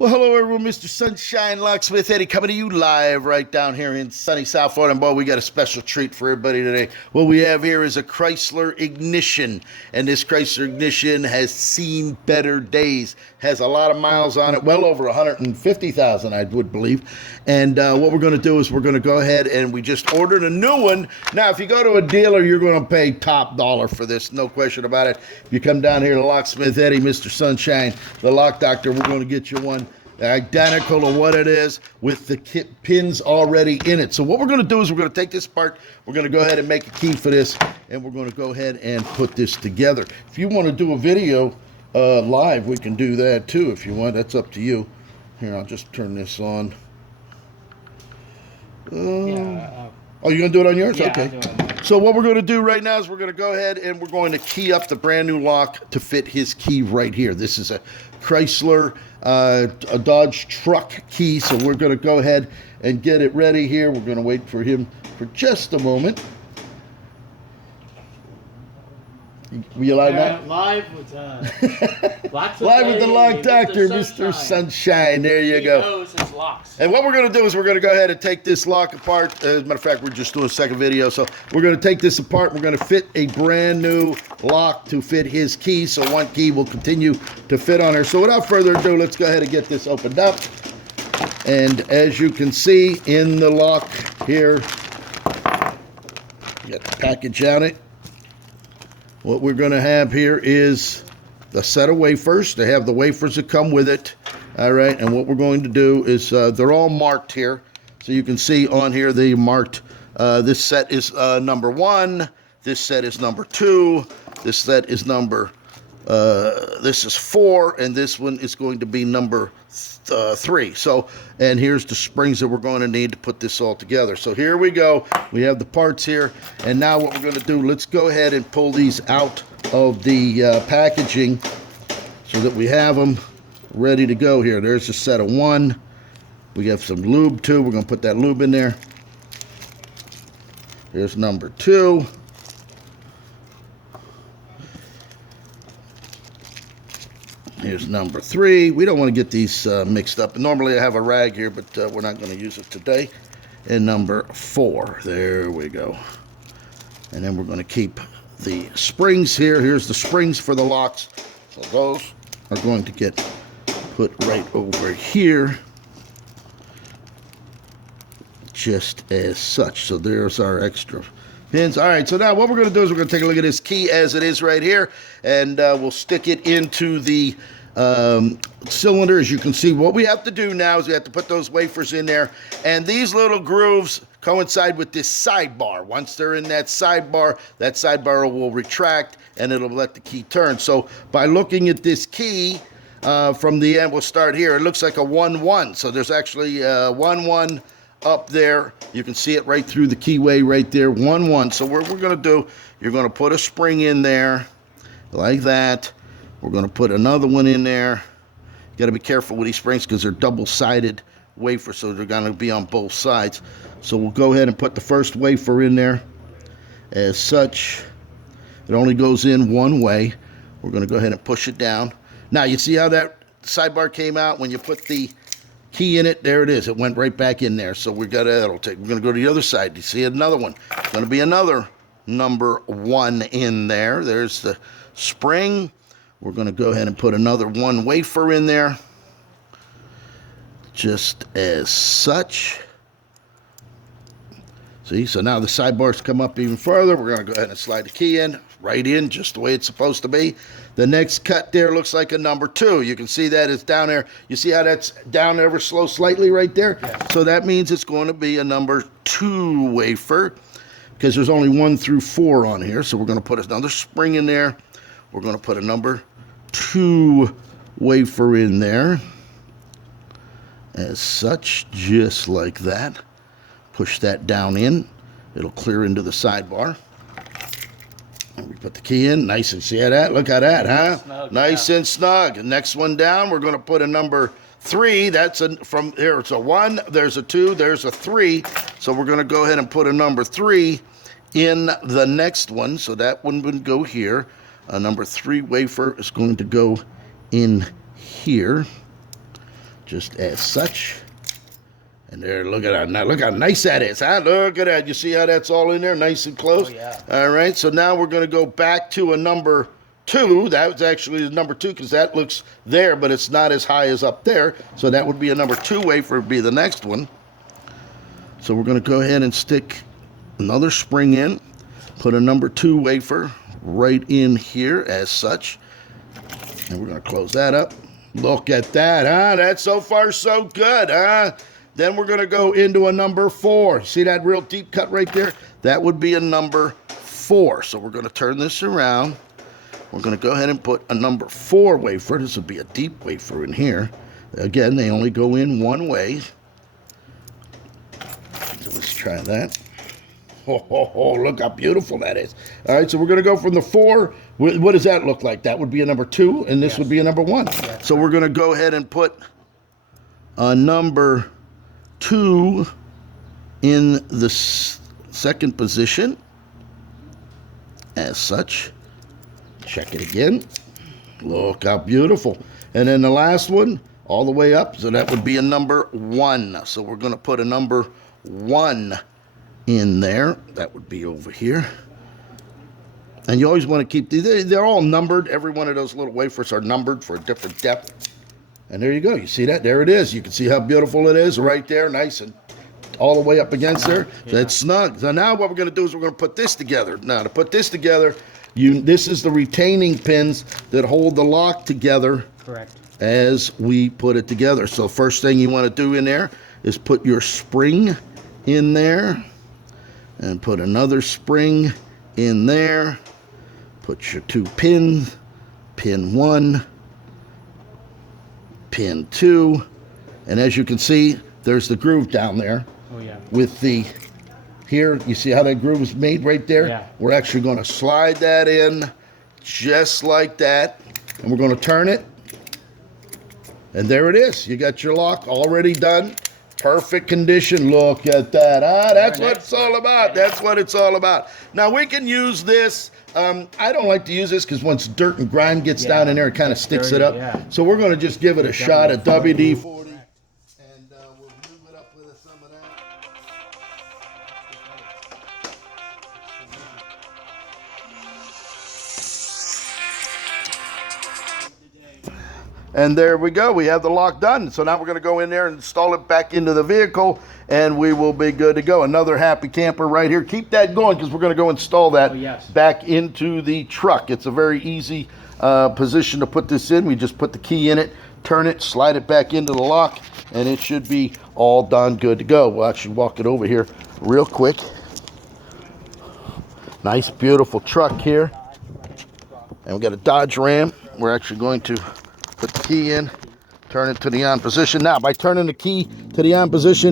Well, hello everyone, Mr. Sunshine Locksmith Eddie coming to you live right down here in sunny South Florida. And boy, we got a special treat for everybody today. What we have here is a Chrysler ignition, and this Chrysler ignition has seen better days. Has a lot of miles on it, well over 150,000, I would believe. And what we're going to do is we're going to go ahead and we just ordered a new one. Now, if you go to a dealer, you're going to pay top dollar for this, no question about it. If you come down here to Locksmith Eddie, Mr. Sunshine, the Lock Doctor, we're going to get you one identical to what it is with the pins already in it. So what we're going to do is we're going to take this part, we're going to go ahead and make a key for this, and we're going to go ahead and put this together. If you want to do a video live, we can do that too if you want. That's up to you. Here, I'll just turn this on. Oh, you're going to do it on yours? Yeah, okay. I'll do it. So what we're going to do right now is we're going to go ahead and we're going to key up the brand new lock to fit his key right here. This is a Chrysler, a Dodge truck key, so we're going to go ahead and get it ready here. We're going to wait for him for just a moment. You like that? Live with Live with the Lock Doctor, Mr. Sunshine. There you go. He knows his locks. And what we're going to do is we're going to go ahead and take this lock apart. As a matter of fact, we're just doing a second video. So we're going to take this apart. We're going to fit a brand new lock to fit his key. So one key will continue to fit on her. So without further ado, let's go ahead and get this opened up. And as you can see in the lock here, you got the package on it. What we're going to have here is the set of wafers. They have the wafers that come with it. All right, and what we're going to do is they're all marked here. So you can see on here they marked this set is number 1. This set is number 2. This set is number, this is 4. And this one is going to be number 3. So, and here's the springs that we're going to need to put this all together. So here we go. We have the parts here. And now what we're going to do, let's go ahead and pull these out of the packaging so that we have them ready to go here. There's a set of 1. We have some lube too. We're going to put that lube in there. Here's number 2. Here's number 3. We don't want to get these mixed up. Normally I have a rag here, but we're not going to use it today. And number 4. There we go. And then we're going to keep the springs here. Here's the springs for the locks. So those are going to get put right over here. Just as such. So there's our extra pins. All right, so now what we're going to do is we're going to take a look at this key as it is right here, and we'll stick it into the cylinder. As you can see, what we have to do now is we have to put those wafers in there, and these little grooves coincide with this sidebar. Once they're in that sidebar will retract, and it'll let the key turn. So by looking at this key from the end, we'll start here. It looks like a 1-1, so there's actually 1-1 up there. You can see it right through the keyway right there, 1-1. So what we're going to do, you're going to put a spring in there like that. We're going to put another one in there. You got to be careful with these springs because they're double-sided wafers, so they're going to be on both sides. So we'll go ahead and put the first wafer in there as such. It only goes in one way. We're going to go ahead and push it down. Now you see how that sidebar came out when you put the key in it? There it is. It went right back in there. So we're going to go to the other side. You see another one. It's going to be another number 1 in there. There's the spring. We're going to go ahead and put another 1 wafer in there, just as such. See, so now the sidebars come up even further. We're going to go ahead and slide the key in, right in, just the way it's supposed to be. The next cut there looks like a number 2. You can see that it's down there. You see how that's down ever so slightly right there? Yeah. So that means it's going to be a number 2 wafer, because there's only 1 through 4 on here. So we're going to put another spring in there. We're going to put a number 2 wafer in there, as such, just like that. Push that down in. It'll clear into the sidebar. And we put the key in. Nice and see how that? Look at that, huh? Snug, nice and snug. The next one down, we're going to put a number 3. That's from here. It's a 1. There's a 2. There's a 3. So we're going to go ahead and put a number 3 in the next one. So that one would go here. Number 3 wafer is going to go in here. just as such. And there, look at that. Now, look how nice that is, huh? Look at that. You see how that's all in there, nice and close? Oh, yeah. All right, so now we're going to go back to a number 2. That was actually the number 2 because that looks there, but it's not as high as up there. So that would be a number 2 wafer, would be the next one. So we're going to go ahead and stick another spring in, put a number 2 wafer right in here as such. And we're going to close that up. Look at that, huh? That's so far so good, huh? Then we're going to go into a number 4. See that real deep cut right there? That would be a number 4. So we're going to turn this around. We're going to go ahead and put a number 4 wafer. This would be a deep wafer in here. Again, they only go in one way. So let's try that. Oh, look how beautiful that is. All right, so we're going to go from the 4. What does that look like? That would be a number 2, and this would be a number 1. Yes. So we're going to go ahead and put a number 2 in the second position as such. Check it again. Look how beautiful. And then the last one all the way up, so that would be a number 1. So we're going to put a number 1 in there. That would be over here. And you always want to keep these, they're all numbered. Every one of those little wafers are numbered for a different depth. And there you go. You see that? There it is. You can see how beautiful it is right there, nice and all the way up against there. Yeah. That's snug. So now what we're going to do is we're going to put this together. Now to put this together, this is the retaining pins that hold the lock together. Correct. As we put it together. So first thing you want to do in there is put your spring in there and put another spring in there. Put your 2 pins, pin 1, pin 2, and as you can see, there's the groove down there. Oh yeah. With the, here, you see how that groove is made right there? Yeah. We're actually going to slide that in just like that, and we're going to turn it, and there it is. You got your lock already done. Perfect condition. Look at that. That's what it's all about. That's what it's all about. Now, we can use this. I don't like to use this because once dirt and grime gets down in there, it kind of sticks it up. Yeah. So we're going to just give it a shot at WD-40. And we'll move it up with some of that. And there we go. We have the lock done. So now we're going to go in there and install it back into the vehicle, and we will be good to go. Another happy camper right here. Keep that going because we're going to go install that back into the truck. It's a very easy position to put this in. We just put the key in it, turn it, slide it back into the lock, and it should be all done, good to go. We'll actually walk it over here real quick. Nice, beautiful truck here. And we got a Dodge Ram. We're actually going to put the key in, turn it to the on position. Now, by turning the key to the on position,